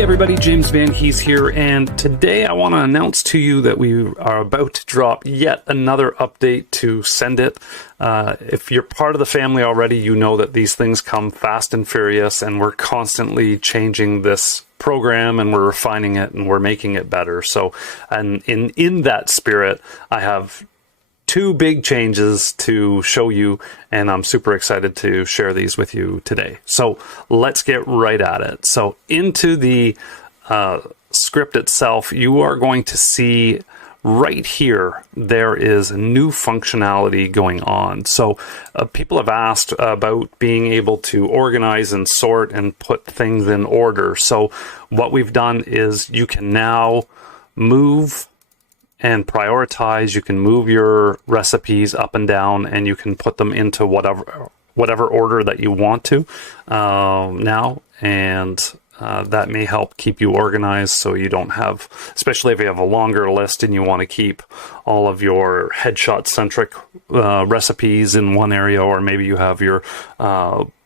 Hey everybody, James Van Hees here, and today I want to announce to you that we are about to drop yet another update to Sendit. If you're part of the family already, you know that these things come fast and furious, and we're constantly changing this program and we're refining it and we're making it better. So, and in that spirit, I have two big changes to show you, and I'm super excited to share these with you today. So let's get right at it. So into the script itself, you are going to see right here, there is new functionality going on. So people have asked about being able to organize and sort and put things in order. So what we've done is you can now move and prioritize. You can move your recipes up and down, and you can put them into whatever order that you want to now, and that may help keep you organized, so you don't have, especially if you have a longer list and you want to keep all of your headshot centric recipes in one area, or maybe you have your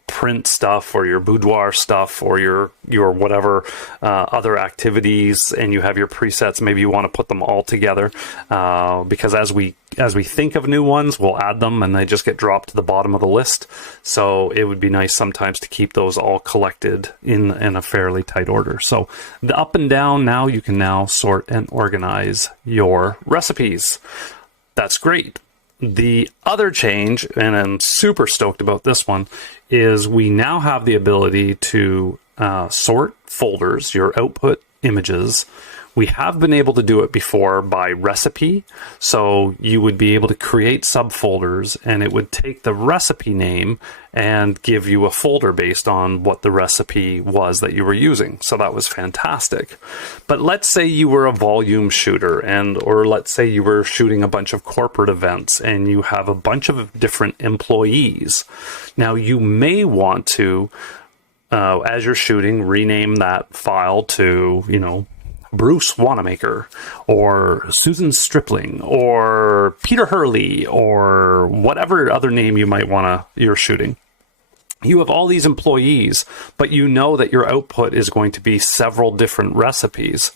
print stuff or your boudoir stuff or your whatever other activities, and you have your presets. Maybe you want to put them all together because as we think of new ones, we'll add them and they just get dropped to the bottom of the list. So it would be nice sometimes to keep those all collected in a fairly tight order. So the up and down, now you can now sort and organize your recipes. That's great. The other change, and I'm super stoked about this one, is we now have the ability to sort folders, your output images. We have been able to do it before by recipe. So you would be able to create subfolders, and it would take the recipe name and give you a folder based on what the recipe was that you were using. So that was fantastic. But let's say you were a volume shooter, or let's say you were shooting a bunch of corporate events and you have a bunch of different employees. Now you may want to, as you're shooting, rename that file to, Bruce Wanamaker, or Susan Stripling, or Peter Hurley, or whatever other name you might you're shooting. You have all these employees, but you know that your output is going to be several different recipes.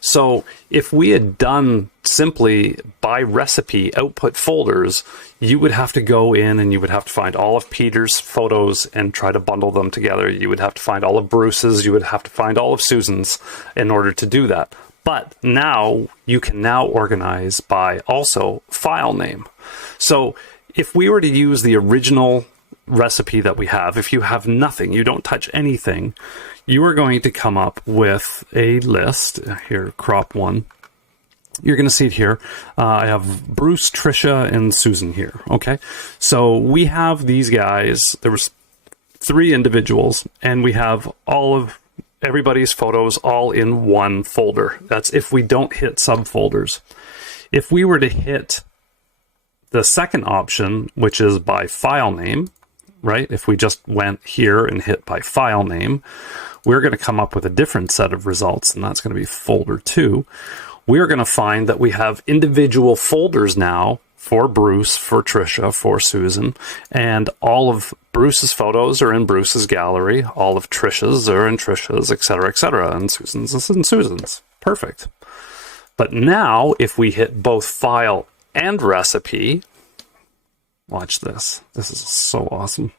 So if we had done simply by recipe output folders, you would have to go in and you would have to find all of Peter's photos and try to bundle them together. You would have to find all of Bruce's, you would have to find all of Susan's in order to do that. But now you can now organize by also file name. So if we were to use the original recipe that we have, if you have nothing, you don't touch anything, you are going to come up with a list. Here, crop one. You're going to see it here. I have Bruce, Trisha, and Susan here. Okay, so we have these guys. There was 3 individuals, and we have all of everybody's photos all in one folder. That's if we don't hit subfolders. If we were to hit the second option, which is by file name, right? If we just went here and hit by file name, we're going to come up with a different set of results, and that's going to be folder 2. We're going to find that we have individual folders now for Bruce, for Trisha, for Susan, and all of Bruce's photos are in Bruce's gallery, all of Trisha's are in Trisha's, etc., and Susan's is in Susan's. Perfect. But now, if we hit both file and recipe, watch this. This is so awesome.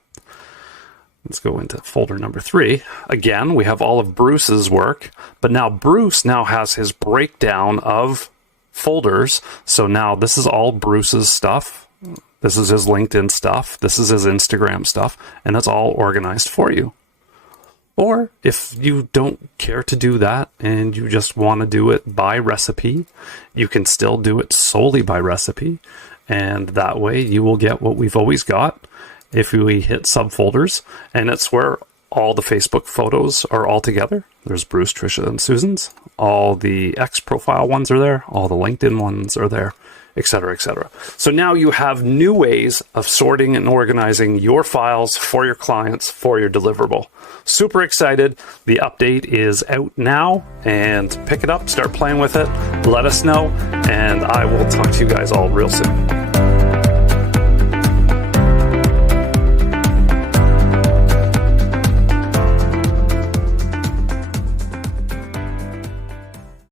Let's go into folder number 3. Again, we have all of Bruce's work, but now Bruce now has his breakdown of folders. So now this is all Bruce's stuff. This is his LinkedIn stuff. This is his Instagram stuff, and that's all organized for you. Or if you don't care to do that and you just want to do it by recipe, you can still do it solely by recipe. And that way you will get what we've always got if we hit subfolders, and it's where all the Facebook photos are all together. There's Bruce, Trisha, and Susan's. All the X profile ones are there. All the LinkedIn ones are there, etc., etc. So now you have new ways of sorting and organizing your files for your clients, for your deliverable. Super excited. The update is out now, and pick it up, start playing with it. Let us know, and I will talk to you guys all real soon.